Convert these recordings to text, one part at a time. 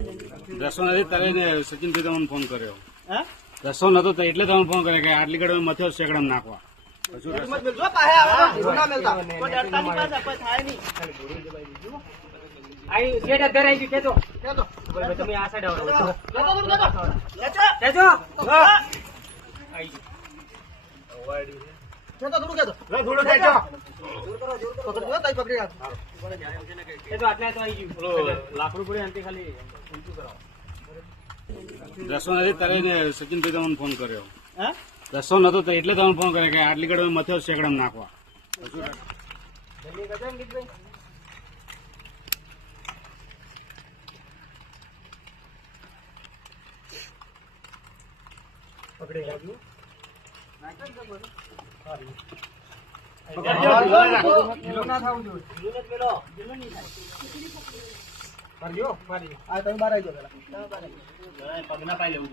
રસો નથી તારે સચિનભાઈ તમને ફોન કર્યો. રસો નતો એટલે તમે ફોન કર્યો કે આટલી ઘડી મથ્યો શેકડામાં નાખવા. રસો નથી તારે સચિનભાઈ તમને ફોન કર્યો. રસો નતો એટલે તમે ફોન કર્યો કે આટલી ઘડી મથ્યો શેકડામાં નાખવા. પગના પાઈ લેવું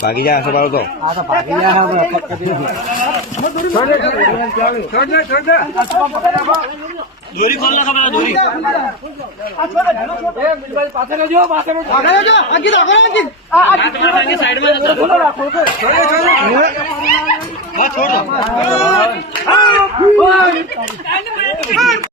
ભાગી જાય સવાલ તો ભાગી જાય દોરી ખોલ નાખો પેલા દોરી સાઈડમાં